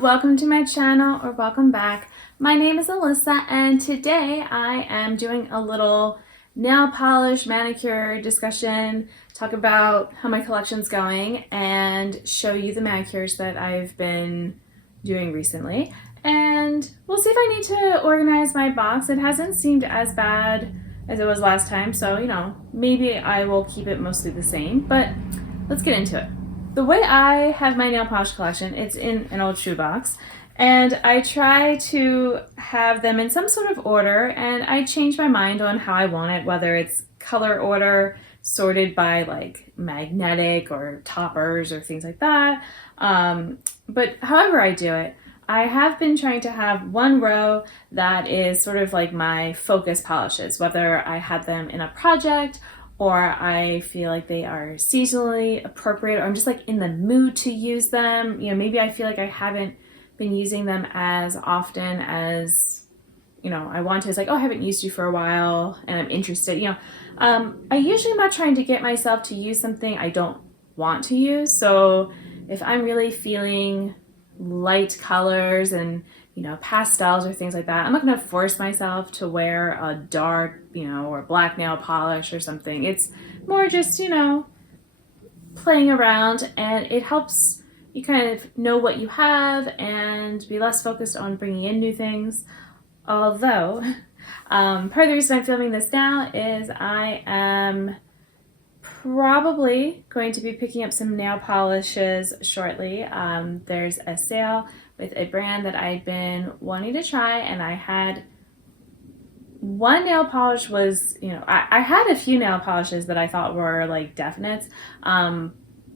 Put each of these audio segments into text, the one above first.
welcome to my channel, or welcome back. My name is Alyssa, and today I am doing a little nail polish manicure discussion, talk about how my collection's going, and show you the manicures that I've been doing recently. And we'll see if I need to organize my box. It hasn't seemed as bad as it was last time, so maybe I will keep it mostly the same, but let's get into it. The way I have my nail polish collection, it's in an old shoebox, and I try to have them in some sort of order, and I change my mind on how I want it, whether it's color order, sorted by like magnetic or toppers or things like that. But however I do it, I have been trying to have one row that is sort of like my focus polishes, whether I had them in a project or I feel like they are seasonally appropriate, or I'm just like in the mood to use them. Maybe I feel like I haven't been using them as often as, I want to. It's like, oh, I haven't used you for a while and I'm interested. I usually am not trying to get myself to use something I don't want to use. So if I'm really feeling light colors and pastels or things like that, I'm not going to force myself to wear a dark or black nail polish or something. It's more just playing around, and it helps you kind of know what you have and be less focused on bringing in new things. Although part of the reason I'm filming this now is I am probably going to be picking up some nail polishes shortly. There's a sale with a brand that I'd been wanting to try, and I had one nail polish was, I had a few nail polishes that I thought were like definites,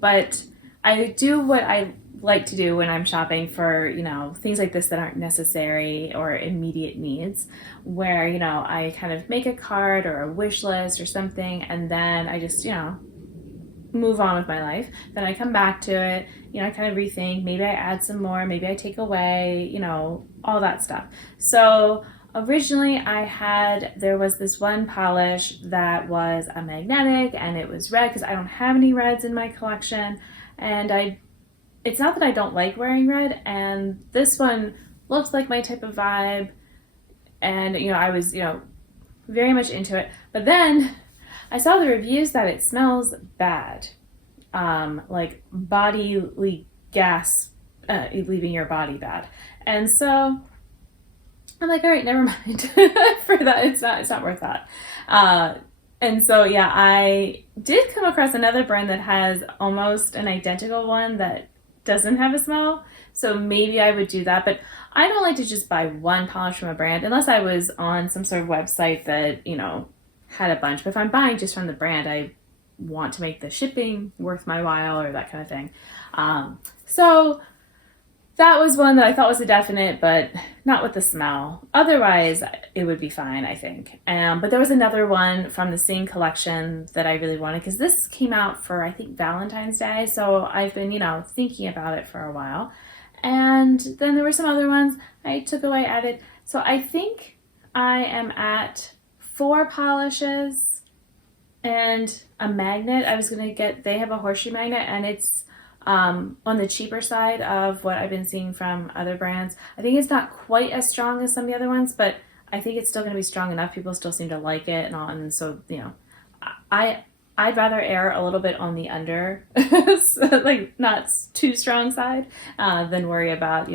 but I do what I like to do when I'm shopping for, things like this that aren't necessary or immediate needs, where, I kind of make a card or a wish list or something, and then I just, move on with my life. Then I come back to it, I kind of rethink, maybe I add some more, maybe I take away, all that stuff. So originally there was this one polish that was a magnetic, and it was red because I don't have any reds in my collection, and it's not that I don't like wearing red, and this one looked like my type of vibe, and I was very much into it. But then I saw the reviews that it smells bad, like bodily gas leaving your body bad, and so I'm like, all right, never mind. For that, it's not worth that. And so yeah, I did come across another brand that has almost an identical one that doesn't have a smell, so maybe I would do that. But I don't like to just buy one polish from a brand unless I was on some sort of website that had a bunch. But if I'm buying just from the brand, I want to make the shipping worth my while or that kind of thing. So that was one that I thought was a definite, but not with the smell. Otherwise, it would be fine, I think. But there was another one from the same collection that I really wanted, because this came out for, I think, Valentine's Day. So I've been, thinking about it for a while. And then there were some other ones I took away, added. So I think I am at 4 polishes and a magnet. I was going to get, they have a horseshoe magnet, and it's on the cheaper side of what I've been seeing from other brands. I think it's not quite as strong as some of the other ones, but I think it's still going to be strong enough. People still seem to like it and all, and so I'd rather err a little bit on the under, like not too strong side, than worry about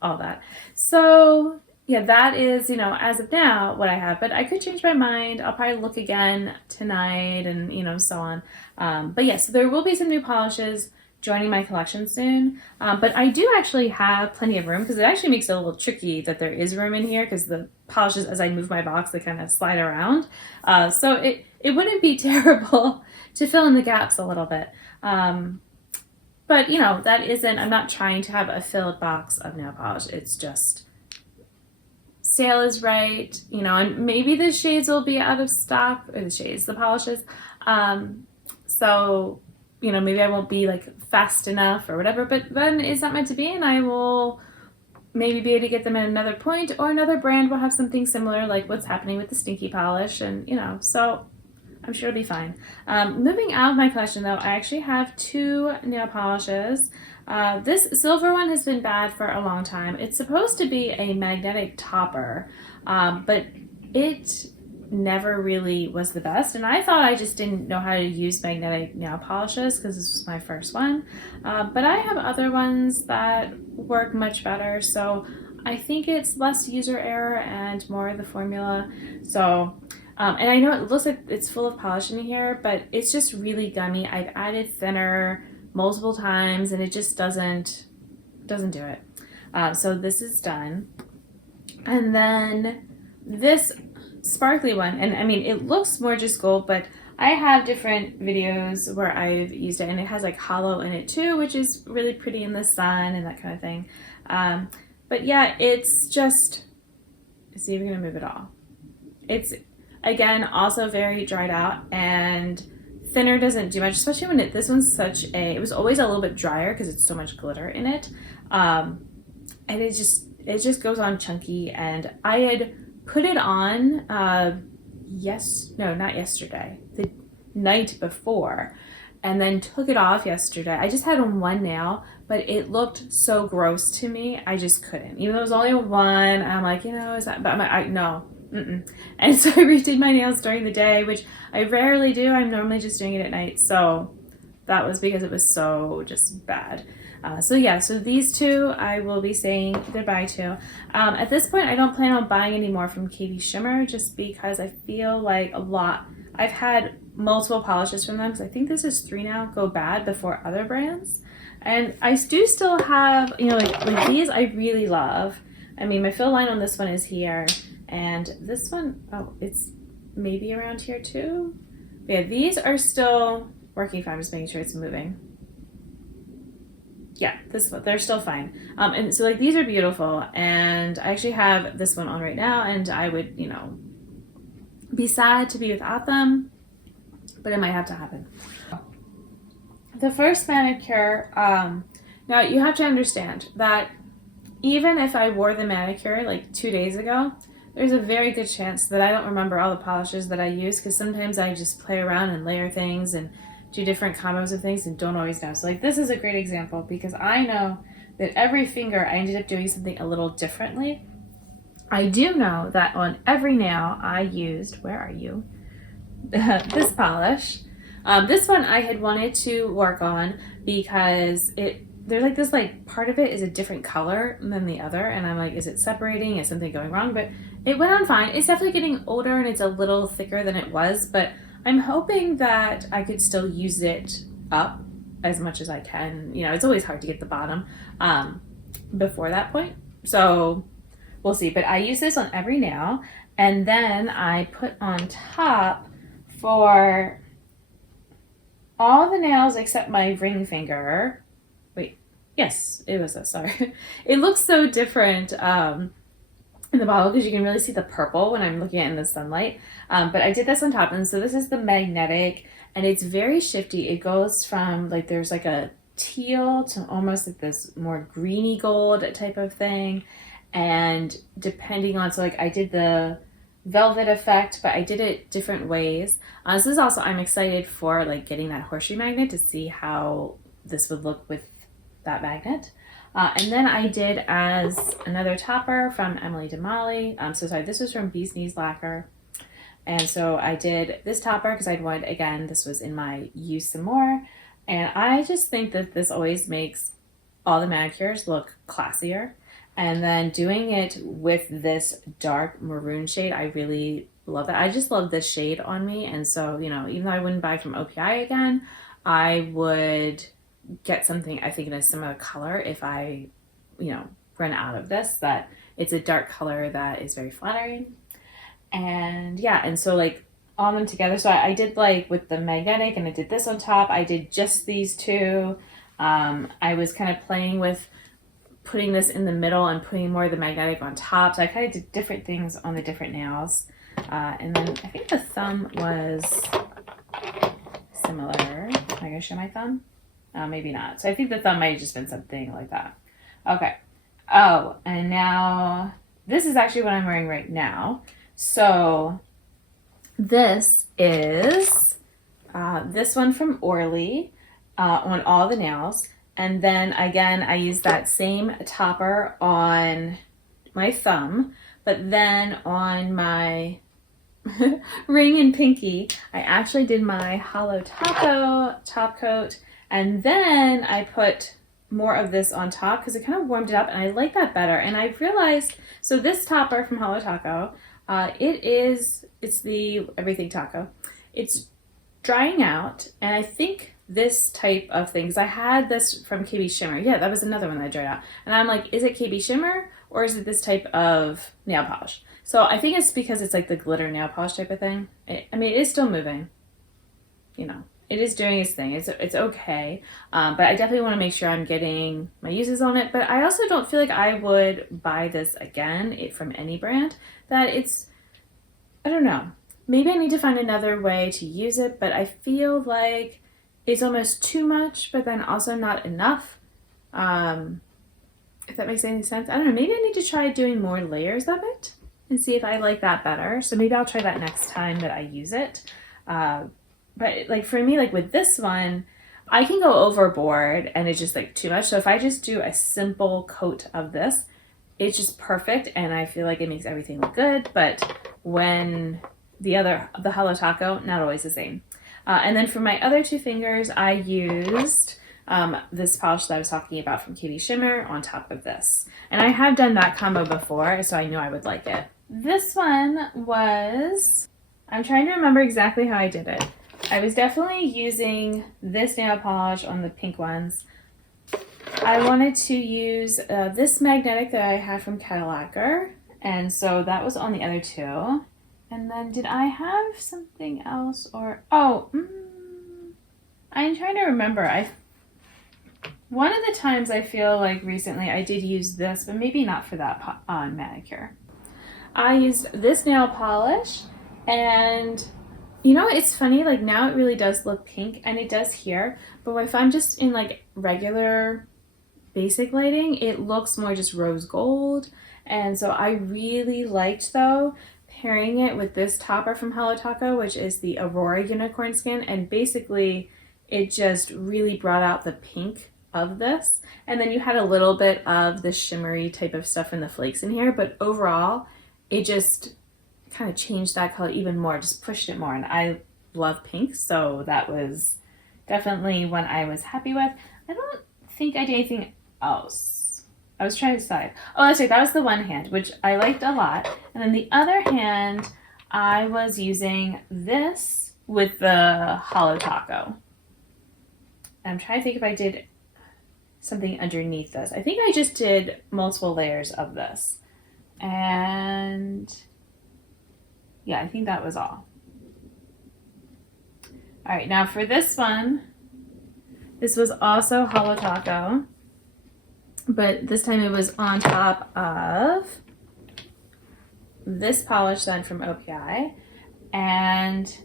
all that. So yeah, that is as of now what I have, but I could change my mind. I'll probably look again tonight and so on. But yes, there will be some new polishes joining my collection soon, but I do actually have plenty of room, because it actually makes it a little tricky that there is room in here, because the polishes, as I move my box, they kind of slide around, so it wouldn't be terrible to fill in the gaps a little bit, but that isn't, I'm not trying to have a filled box of nail polish. It's just sale is right, and maybe the shades will be out of stock, or the polishes, so maybe I won't be like fast enough or whatever, but then it's not meant to be, and I will maybe be able to get them at another point, or another brand will have something similar, like what's happening with the Stinky polish, and so I'm sure it'll be fine. Moving out of my collection though, I actually have 2 nail polishes. This silver one has been bad for a long time. It's supposed to be a magnetic topper, but it never really was the best. And I thought I just didn't know how to use magnetic nail polishes because this was my first one. But I have other ones that work much better. So I think it's less user error and more the formula. So, and I know it looks like it's full of polish in here, but it's just really gummy. I've added thinner multiple times and it just doesn't do it. So this is done. And then this sparkly one, and I mean it looks more just gold, but I have different videos where I've used it and it has like hollow in it too, which is really pretty in the sun and that kind of thing. But yeah, it's just, see if we're gonna move it all. It's again also very dried out, and thinner doesn't do much, especially when this one's such a, it was always a little bit drier because it's so much glitter in it. And it just goes on chunky, and I had put it on not yesterday, the night before, and then took it off yesterday. I just had on one nail, but it looked so gross to me. I just couldn't, even though it was only one. I'm like, is that, but I'm like, no. And so I redid my nails during the day, which I rarely do. I'm normally just doing it at night. So that was because it was so just bad. So these two I will be saying goodbye to. At this point, I don't plan on buying any more from KB Shimmer just because I feel like I've had multiple polishes from them, because I think this is 3 now, go bad before other brands. And I do still have, like these I really love. I mean, my fill line on this one is here. And this one, it's maybe around here too. But yeah, these are still working fine. I'm just making sure it's moving. Yeah, they're still fine. And so like these are beautiful, and I actually have this one on right now, and I would, be sad to be without them, but it might have to happen. The first manicure, now you have to understand that even if I wore the manicure like 2 days ago, there's a very good chance that I don't remember all the polishes that I use, because sometimes I just play around and layer things and do different combos of things and don't always know. So like this is a great example, because I know that every finger I ended up doing something a little differently. I do know that on every nail I used, where are you? This polish. This one I had wanted to work on because there's like this like part of it is a different color than the other, and I'm like, is it separating? Is something going wrong? But it went on fine. It's definitely getting older and it's a little thicker than it was, but I'm hoping that I could still use it up as much as I can. It's always hard to get the bottom before that point, so we'll see. But I use this on every nail, and then I put on top for all the nails except my ring finger. Yes, it was this, sorry. It looks so different in the bottle because you can really see the purple when I'm looking at it in the sunlight. But I did this on top, and so this is the magnetic, and it's very shifty. It goes from like there's like a teal to almost like this more greeny gold type of thing. And depending on, so like I did the velvet effect, but I did it different ways. This is also, I'm excited for like getting that horseshoe magnet to see how this would look with that magnet. And then I did as another topper from Emily DeMolly. This was from Bee's Knees Lacquer. And so I did this topper because I'd wanted, again, this was in my use some more. And I just think that this always makes all the manicures look classier. And then doing it with this dark maroon shade, I really love that. I just love this shade on me. And so, even though I wouldn't buy from OPI again, I would get something I think in a similar color if I run out of this, that it's a dark color that is very flattering. And so like all them together, so I did like with the magnetic, and I did this on top. I did just these two. I was kind of playing with putting this in the middle and putting more of the magnetic on top, so I kind of did different things on the different nails. And then I think the thumb was similar. Am I gonna show my thumb? Maybe not. So I think the thumb might have just been something like that. Okay. Oh, and now this is actually what I'm wearing right now. So this is this one from Orly on all the nails. And then again, I used that same topper on my thumb, but then on my ring and pinky, I actually did my Holo Taco top coat, and then I put more of this on top because it kind of warmed it up, and I like that better. And I realized, so this topper from Holo Taco, it's the everything taco. It's drying out, and I think this type of thing, because I had this from KB Shimmer. Yeah, that was another one that dried out. And I'm like, is it KB Shimmer or is it this type of nail polish? So I think it's because it's like the glitter nail polish type of thing. I mean, it is still moving. You know, it is doing its thing. It's okay. But I definitely want to make sure I'm getting my uses on it. But I also don't feel like I would buy this again from any brand. That it's, I don't know. Maybe I need to find another way to use it, but I feel like it's almost too much, but then also not enough. If that makes any sense. I don't know. Maybe I need to try doing more layers of it and see if I like that better. So maybe I'll try that next time that I use it. But like for me, like with this one, I can go overboard and it's just like too much. So if I just do a simple coat of this, it's just perfect and I feel like it makes everything look good. But when the Holo Taco, not always the same. And then for my other two fingers, I used this polish that I was talking about from KB Shimmer on top of this. And I have done that combo before, so I knew I would like it. This one was, I'm trying to remember exactly how I did it. I was definitely using this nail polish on the pink ones. I wanted to use this magnetic that I had from Cadillacer, and so that was on the other two. And then did I have something else or, I'm trying to remember. One of the times I feel like recently I did use this, but maybe not for that manicure. I used this nail polish, and you know, it's funny, like now it really does look pink, and it does here, but if I'm just in like regular basic lighting, it looks more just rose gold. And so I really liked, though, pairing it with this topper from Holo Taco, which is the Aurora Unicorn Skin, and basically it just really brought out the pink of this. And then you had a little bit of the shimmery type of stuff in the flakes in here, but overall it just kind of changed that color even more, just pushed it more. And I love pink, so that was definitely one I was happy with. I don't think I did anything else. I was trying to decide. Oh, that's right. That was the one hand, which I liked a lot. And then the other hand, I was using this with the Holo Taco. I'm trying to think if I did something underneath this. I think I just did multiple layers of this. And yeah, I think that was all. All right, now for this one, this was also Holo Taco, but this time it was on top of this polish then from OPI, and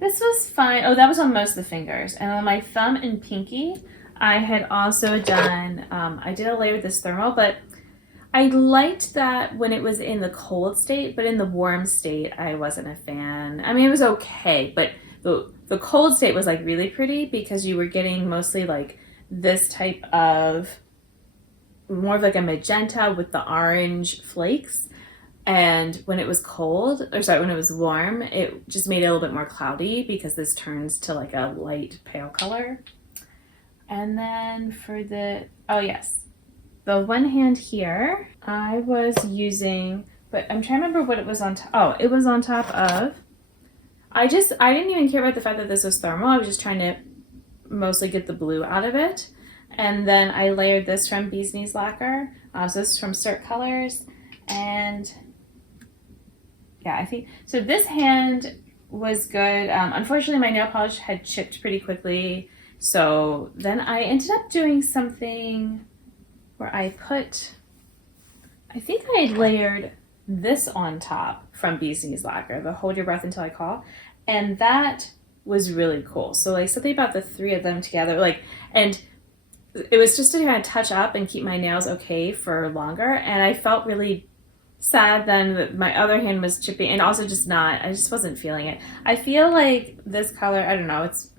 this was fine. Oh, that was on most of the fingers. And on my thumb and pinky, I had also done, I did a layer with this thermal, but I liked that when it was in the cold state, but in the warm state, I wasn't a fan. I mean, it was okay, but the cold state was like really pretty because you were getting mostly like this type of, more of like a magenta with the orange flakes. And when it was cold, or sorry, when it was warm, it just made it a little bit more cloudy because this turns to like a light pale color. And then for the, oh yes, the one hand here, I was using, but I'm trying to remember what it was on top. Oh, it was on top of, I didn't even care about the fact that this was thermal. I was just trying to mostly get the blue out of it. And then I layered this from Bee's Knees Lacquer. So this is from Cert Colors. And yeah, I think, so this hand was good. Unfortunately, my nail polish had chipped pretty quickly. So then I ended up doing something where I put, I think I had layered this on top from Bee's Knees Lacquer, the Hold Your Breath Until I Call. And that was really cool. So like something about the three of them together, like, and it was just to kind of touch up and keep my nails okay for longer. And I felt really sad then that my other hand was chipping, and also just not, I just wasn't feeling it. I feel like this color, I don't know, it's,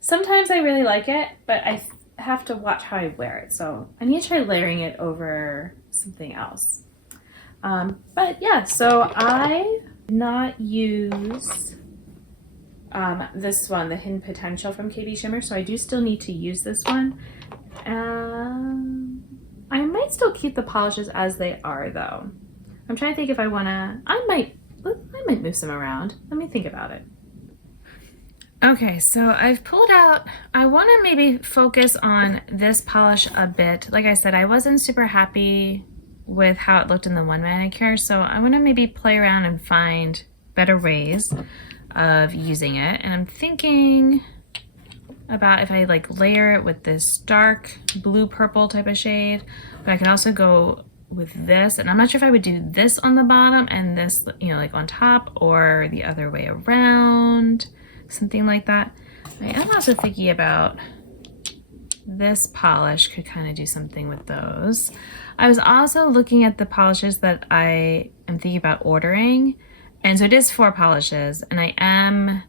sometimes I really like it, but I have to watch how I wear it. So I need to try layering it over something else. But yeah, so I did not use this one, the Hidden Potential from KB Shimmer, so I do still need to use this one. I might still keep the polishes as they are though. I'm trying to think if I wanna, I might move some around. Let me think about it. Okay, so I've pulled out, I wanna maybe focus on this polish a bit. Like I said, I wasn't super happy with how it looked in the one manicure, so I wanna maybe play around and find better ways of using it. And I'm thinking about if I like layer it with this dark blue purple type of shade, but I can also go with this, and I'm not sure if I would do this on the bottom and this, you know, like on top, or the other way around, something like that. I am also thinking about this polish could kind of do something with those. I was also looking at the polishes that I am thinking about ordering, and so it is 4 polishes, and I am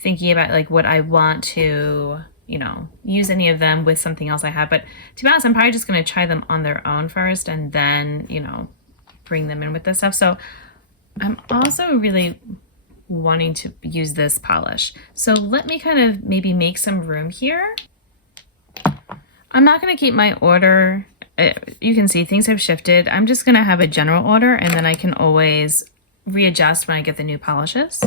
thinking about like what I want to, you know, use any of them with something else I have. But to be honest, I'm probably just going to try them on their own first and then, you know, bring them in with this stuff. So I'm also really wanting to use this polish. So let me kind of maybe make some room here. I'm not going to keep my order. You can see things have shifted. I'm just going to have a general order, and then I can always readjust when I get the new polishes.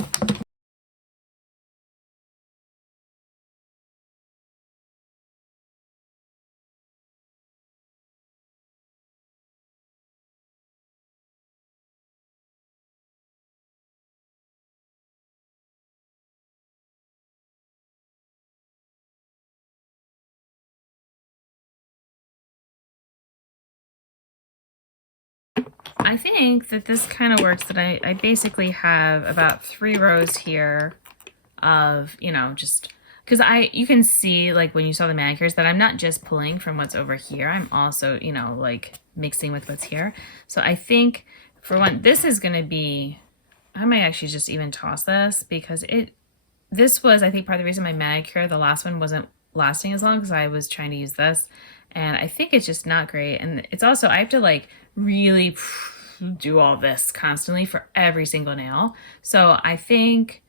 I think that this kind of works, that I basically have about 3 rows here of, you know, just because you can see like when you saw the manicures that I'm not just pulling from what's over here. I'm also, you know, like mixing with what's here. So I think for one, this is going to be, I might actually just even toss this because this was, I think, part of the reason my manicure, the last one, wasn't lasting as long because I was trying to use this. And I think it's just not great. And it's also, I have to like really do all this constantly for every single nail. So I think,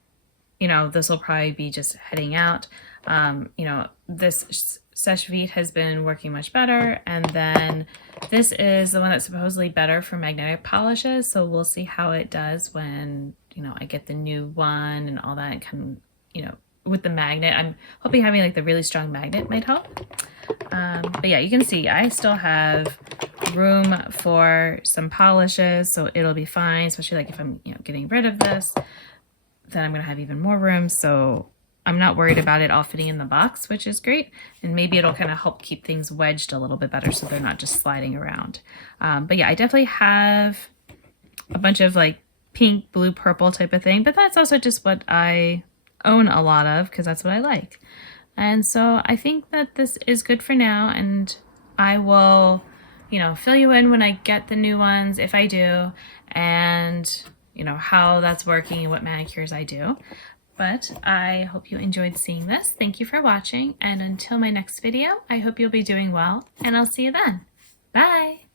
you know, this will probably be just heading out. You know, this Seche Vite has been working much better. And then this is the one that's supposedly better for magnetic polishes. So we'll see how it does when, you know, I get the new one and all that. It can, you know, with the magnet, I'm hoping having like the really strong magnet might help. But yeah, you can see I still have room for some polishes, so it'll be fine, especially like if I'm, you know, getting rid of this, then I'm gonna have even more room. So I'm not worried about it all fitting in the box, which is great. And maybe it'll kind of help keep things wedged a little bit better so they're not just sliding around. But yeah, I definitely have a bunch of like pink, blue, purple type of thing, but that's also just what I own a lot of because that's what I like. And so I think that this is good for now, and I will, you know, fill you in when I get the new ones, if I do, and, you know, how that's working and what manicures I do. But I hope you enjoyed seeing this. Thank you for watching, and until my next video, I hope you'll be doing well, and I'll see you then. Bye!